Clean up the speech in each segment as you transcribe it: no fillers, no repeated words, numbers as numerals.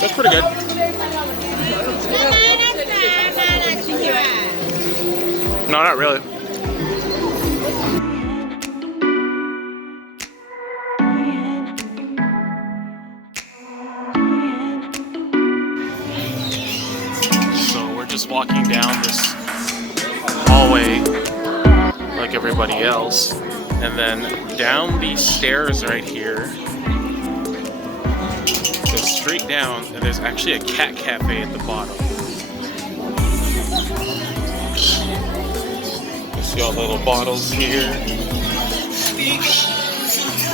That's pretty good. No, not really. So we're just walking down this hallway like everybody else, and then down these stairs right here, go straight down, and there's actually a cat cafe at the bottom. You see all the little bottles here,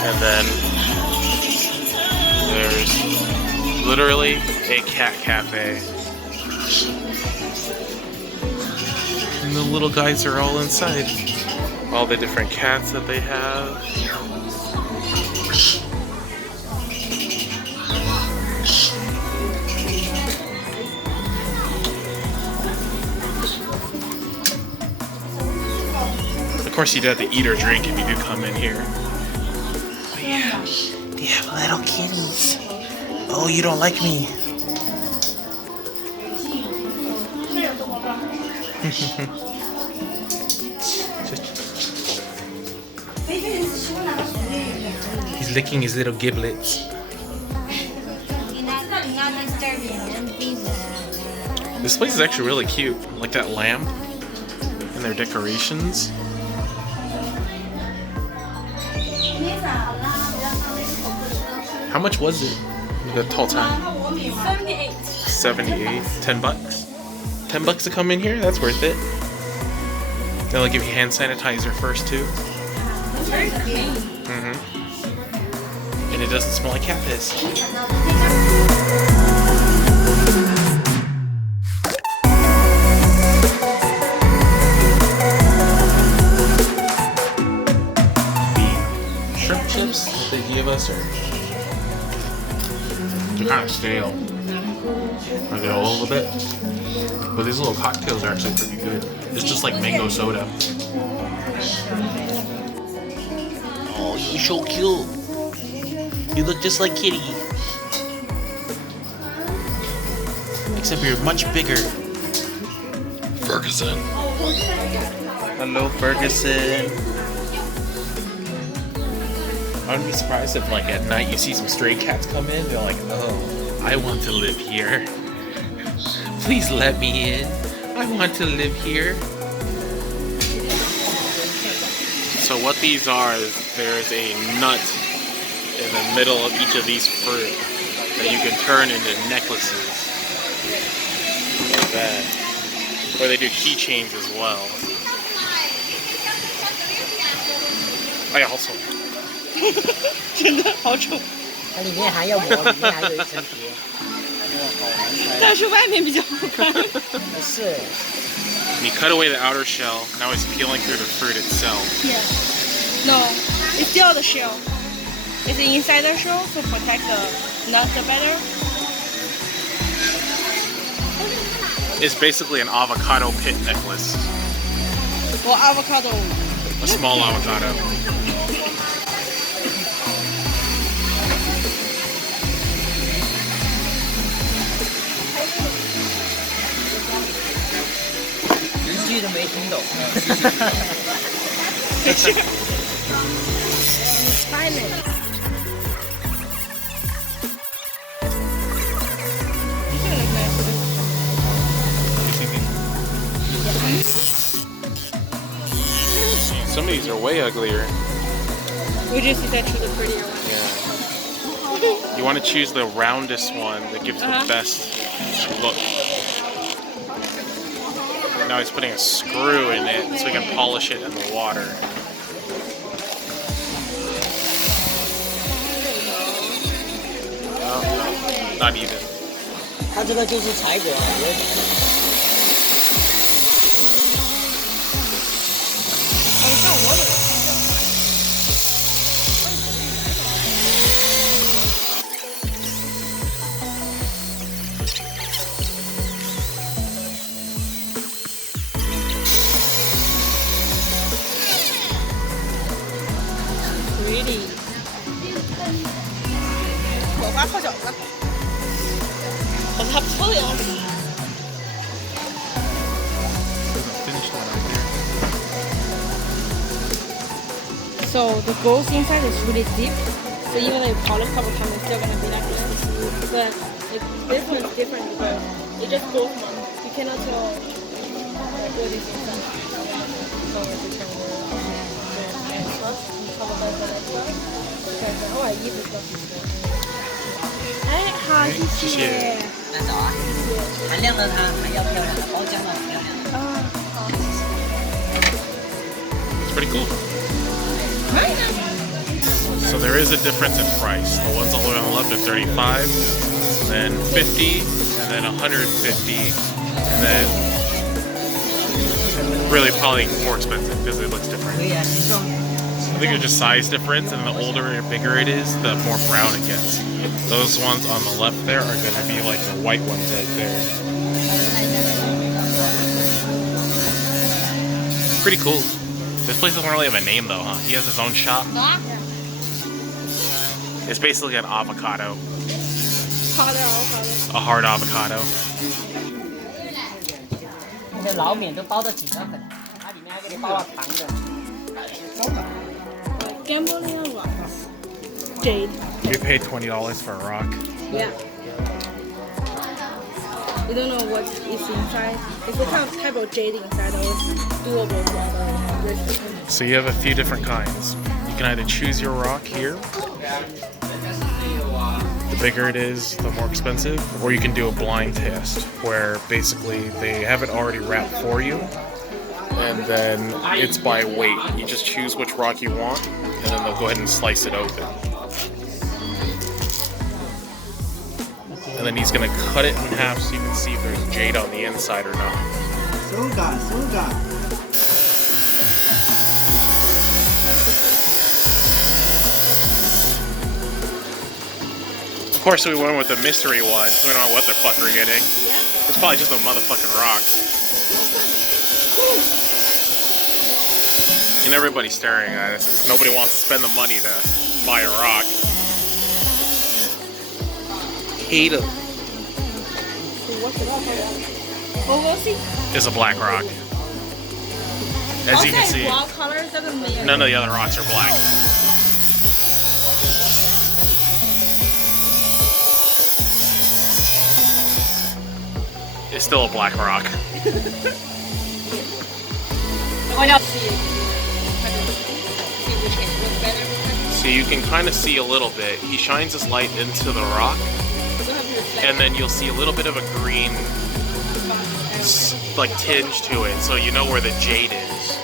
and then there's literally a cat cafe. And the little guys are all inside. All the different cats that they have. Of course, you do have to eat or drink if you do come in here. Oh yeah, they have little kitties. Oh, you don't like me. He's licking his little giblets. This place is actually really cute. I like that lamp and their decorations. How much was it the whole time? 78. 10 bucks? 10 bucks to come in here? That's worth it. They'll give you hand sanitizer first too. And it doesn't smell like cat piss. The shrimp chips that they give us are kind of stale. Like a little bit. But these little cocktails are actually pretty good. It's just like mango soda. Oh, you're so cute. You look just like Kitty. Except you're much bigger. Ferguson. Hello, Ferguson. I wouldn't be surprised if, like, at night you see some stray cats come in. They're like, oh, I want to live here. Please let me in. I want to live here. So what these are is there's a nut in the middle of each of these fruit that you can turn into necklaces. Like that. Or they do keychains as well. Oh yeah, also. 真的好丑。它里面还有膜，里面还有一层皮。但是外面比较好看。是。You cut away the outer shell. Now it's peeling through the fruit itself. Yeah. No, it's still the shell. It's the insider shell to protect the nut better. It's basically an avocado pit necklace. Well, avocado. A small avocado. Some of these are way uglier. We just need to choose the prettier one. Yeah. You want to choose the roundest one that gives the best look. Now he's putting a screw in it so we can polish it in the water. Oh, no, not even. 它这个就是采果。portfolio. Finished one out there. So the gold inside is really deep. So even though you polish a couple times, it's still gonna be like this. But like, this one's different because it just goes on. You cannot tell like what is inside. So you can and trust and cover by the next one. Because oh, I use this stuff before. 哎，好，谢谢。拿走啊！还亮了它，还要漂亮的，包浆了漂亮的。啊，好。 It's pretty cool. So there is a difference in price. The ones all the way on the left are 35, then 50, and then 150, and then really probably more expensive because it looks different. 对呀，形状。 I think it's just size difference, and the older and bigger it is, the more brown it gets. Those ones on the left there are going to be like the white ones right there. Pretty cool. This place doesn't really have a name though, huh? He has his own shop. It's basically an avocado. A hard avocado. 那个老面都包的紧得很，它里面还给你包了糖的。 Gambling rocks. Jade. You paid $20 for a rock. Yeah. You don't know what is inside. It's a kind of type of jade inside that was doable for the So you have a few different kinds. You can either choose your rock here. The bigger it is, the more expensive. Or you can do a blind test where basically they have it already wrapped for you. And then it's by weight. You just choose which rock you want, and then they'll go ahead and slice it open. And then he's gonna cut it in half so you can see if there's jade on the inside or not. Of course, we went with the mystery one, so we don't know what the fuck we're getting. Yeah. It's probably just a motherfucking rock. And everybody's staring at us because nobody wants to spend the money to buy a rock. Hate it. Well, we'll see. Is a black rock. As you can see, Wild colors doesn't mean none of the other rocks are black. It's still a black rock. So you can kind of see a little bit. He shines his light into the rock, and then you'll see a little bit of a green like tinge to it, so you know where the jade is.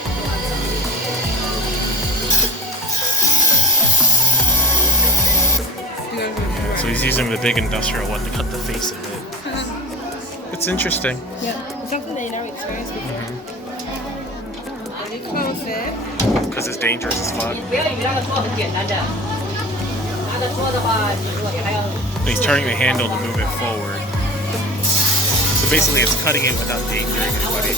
Yeah, so he's using the big industrial one to cut the face of it. It's interesting. Yeah, it's something that you never experienced before. Close it. Because it's dangerous as fuck. 不要以为那个做很简单的，拿着做的话，你如果你还要。 He's turning the handle to move it forward. So basically it's cutting it without endangering anybody.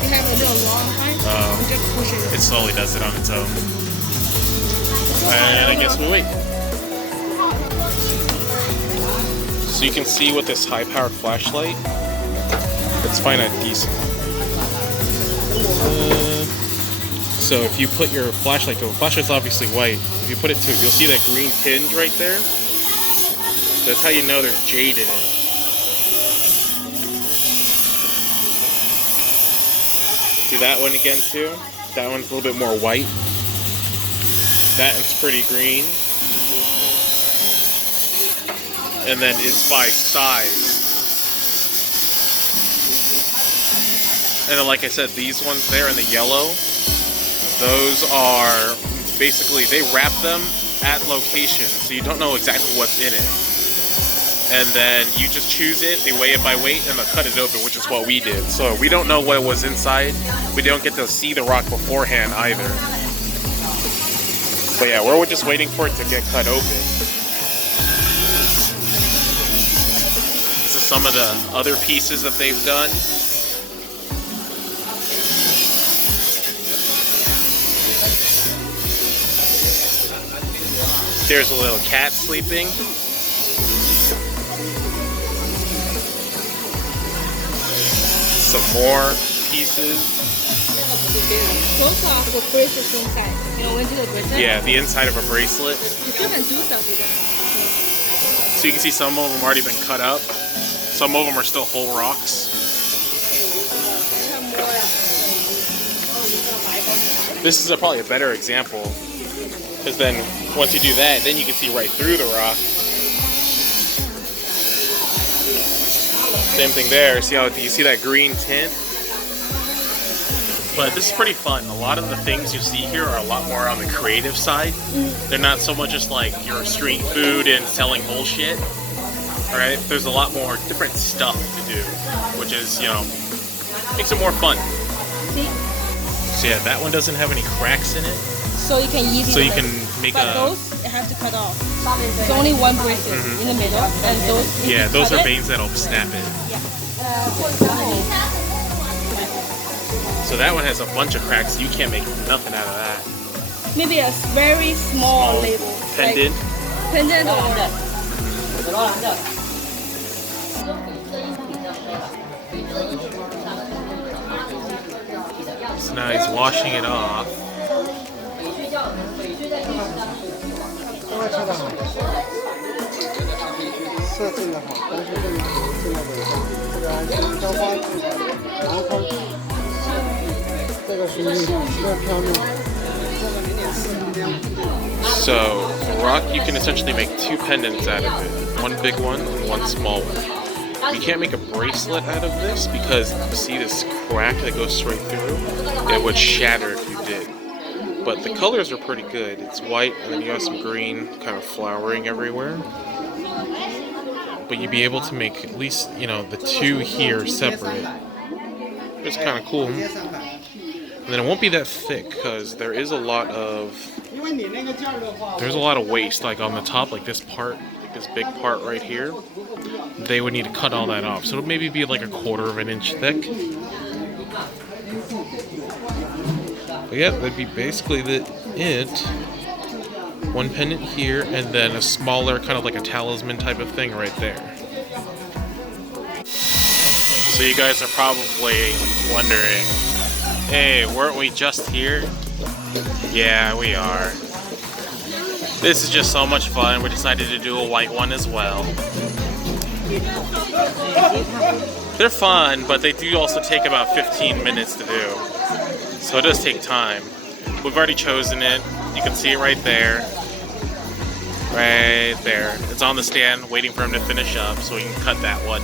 You have a little long time. You just push it. It slowly does it on its own. And I guess we'll wait. So you can see with this high-powered flashlight, it's fine at decent. So if you put your flashlight to it, flashlight's obviously white. If you put it to it, you'll see that green tinge right there. That's how you know there's jade in it. See that one again too? That one's a little bit more white. That one's pretty green. And then it's by size. And then like I said, these ones there in the yellow, those are basically, they wrap them at location, so you don't know exactly what's in it. And then you just choose it, they weigh it by weight, and they'll cut it open, which is what we did. So we don't know what was inside. We don't get to see the rock beforehand either. But yeah, we're just waiting for it to get cut open. This is some of the other pieces that they've done. There's a little cat sleeping. some more pieces. Those are the bracelets inside. You know, when you do the bracelet? Yeah, the inside of a bracelet. You still can do stuff with them. So you can see some of them already been cut up. Some of them are still whole rocks. This is probably a better example, because then once you do that, then you can see right through the rock. Same thing there. See how you see that green tint? But this is pretty fun. A lot of the things you see here are a lot more on the creative side. They're not so much just like your street food and selling bullshit. Alright? There's a lot more different stuff to do, which is, you know, makes it more fun. So yeah, that one doesn't have any cracks in it. So you can easily. So you can make but those you have to cut off. It's only one bracelet in the middle, and those. Yeah, those are veins that'll snap in. Yeah. So that one has a bunch of cracks. You can't make nothing out of that. Maybe a very small label. Pendant. Like pendant or. So now he's washing it off. So, rock, you can essentially make two pendants out of it. One big one and one small one. You can't make a bracelet out of this because you see this crack that goes straight through? It would shatter if you did. But the colors are pretty good. It's white and then you have some green kind of flowering everywhere. But you'd be able to make at least, you know, the two here separate. It's kind of cool. And then it won't be that thick because there is a lot of waste, like on the top, like this part, like this big part right here. They would need to cut all that off. So it'll maybe be like 1/4 of an inch thick. But yeah, that'd be basically it. One pendant here, and then a smaller, kind of like a talisman type of thing right there. So you guys are probably wondering, hey, weren't we just here? Yeah, we are. This is just so much fun. We decided to do a white one as well. They're fun, but they do also take about 15 minutes to do. So it does take time. We've already chosen it. You can see it right there. Right there. It's on the stand waiting for him to finish up so we can cut that one.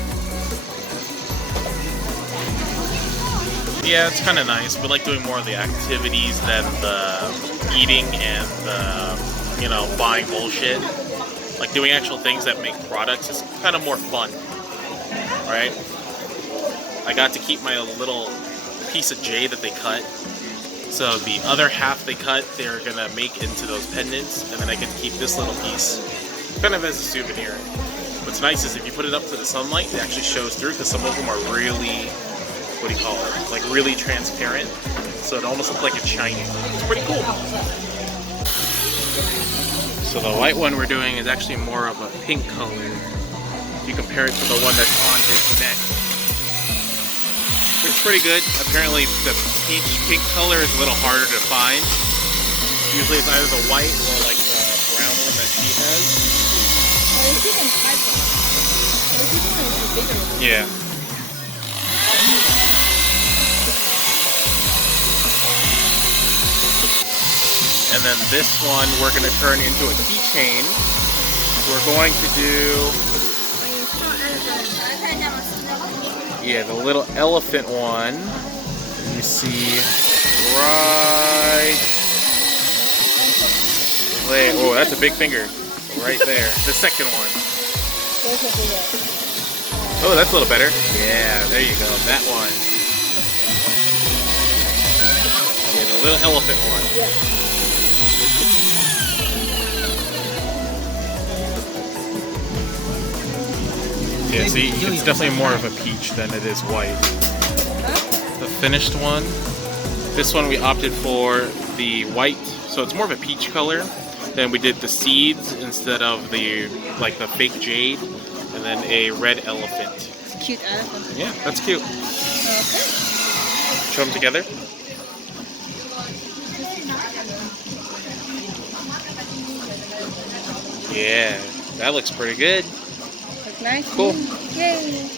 Yeah, it's kind of nice. We like doing more of the activities than the eating and the, you know, buying bullshit. Like doing actual things that make products is kind of more fun, right? I got to keep my little piece of jade that they cut. So the other half they cut, they're gonna make into those pendants, and then I get to keep this little piece kind of as a souvenir. What's nice is if you put it up to the sunlight, it actually shows through because some of them are really, what do you call it? Like really transparent. So it almost looks like it's shining. It's pretty cool. So the white one we're doing is actually more of a pink color. If you compare it to the one that's on his neck. It's pretty good. Apparently the pink color is a little harder to find. Usually it's either the white or like the brown one that she has. Yeah. And then this one we're going to turn into a keychain. We're going to do, yeah, the little elephant one. You see right there. Oh, that's a big finger. Right there. The second one. Oh, that's a little better. Yeah, there you go. That one. Yeah, the little elephant one. Yeah, see, it's definitely more of a peach than it is white. The finished one. This one we opted for the white, so it's more of a peach color. Then we did the seeds instead of the, like the fake jade, and then a red elephant. It's cute elephant. Yeah, that's cute. Okay. Show them together. Yeah, that looks pretty good. Look nice. Cool. Yay.